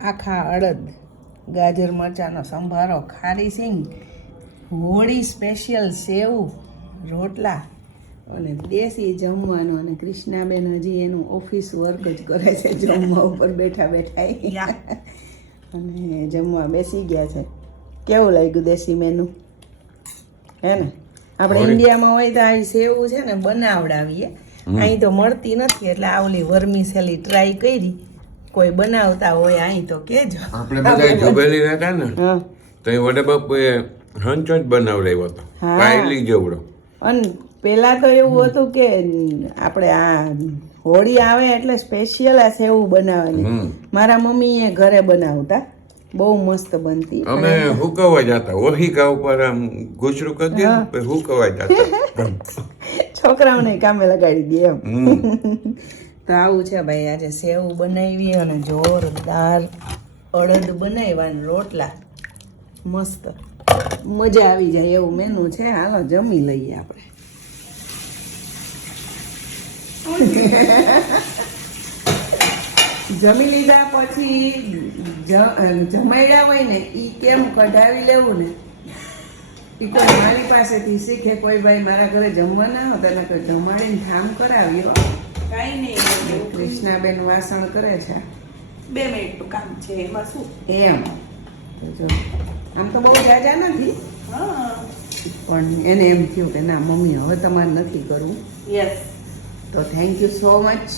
આખા અડદ, ગાજર મરચાંનો સંભારો, ખારી સિંગ, હોળી સ્પેશિયલ સેવ, રોટલા અને દેશી જમવાનો. અને કૃષ્ણાબેન હજી એનું ઓફિસ વર્ક જ કરે છે, જમવા ઉપર બેઠા બેઠા અને જમવા બેસી ગયા છે. કેવું લાગ્યું દેશી મેનુ? હે ને, આપણે ઇન્ડિયામાં હોય તો આવી સેવ છે ને બનાવડાવીએ, અહીં તો મળતી નથી એટલે આવલી વર્મીસેલી ટ્રાય કરી. કોઈ બનાવતા હોય અહીં તો કેજો. આપણે બધા જોબેલી રહેતા ને તો એ વડે બાપુએ હંચો જ બનાવડાવ્યો હતો, પાયલી જેવડો. અને પેલા તો એવું હતું કે આપણે આ હોળી આવે એટલે સ્પેશિયલ આ સેવ બનાવવાની. મારા મમ્મી એ ઘરે બનાવતા, બહુ મસ્ત બનતી. અમે હુકવવા જતા, ઓહિકા ઉપર આમ ગુસરું કરી દે, પછી હુકવવા જતા. છોકરાઓને કામે લગાડી દે એમ. તો આવું છે ભાઈ, આજે સેવ બનાવી અને જોરદાર અડદ બનાવ્યા અને રોટલા મસ્ત, મજા આવી જાય એવું મેનુ છે. હાલો જમી લઈએ આપણે. જમી લીધા પછી જમાડ્યા હોય ને ઈ કેમ કઢાવી લેવું ને, ઈ કોઈ મારી પાસેથી શીખે. કોઈ ભાઈ મારા ઘરે જમવા ના હોતા ને કોઈ જમાડીને ઠામ કરાવ્યો. કાઈ નહીં, કૃષ્ણાબેન વાસણ કરે છે. 2 મિનિટનું કામ છે, એમાં શું એમ જો આમ તો બહુ જાજા નથી, પણ એને એમ થયું કે ના મમ્મી હવે તમારે નથી કરવું. યસ, તો થેન્ક યુ સો મચ.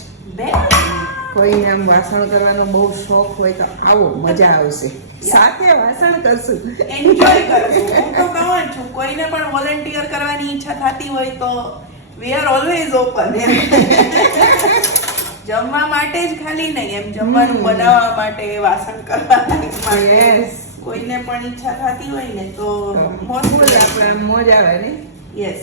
કોઈ આમ વાસણ કરવાનો બહુ શોખ હોય તો આવો, મજા આવશે, સાથે વાસણ કરશું, એન્જોય કરવું. હું તો કહું છું, કોઈને પણ વોલન્ટિયર કરવાની ઈચ્છા થતી હોય તો વી આર ઓલવેઝ ઓપન. જમવા માટે જ ખાલી નહીં, એમ જમવાનું બનાવવા માટે, વાસણ કરવા માટે, કોઈને પણ ઈચ્છા થતી હોય ને તો આપણે મોજ આવે ને. યસ.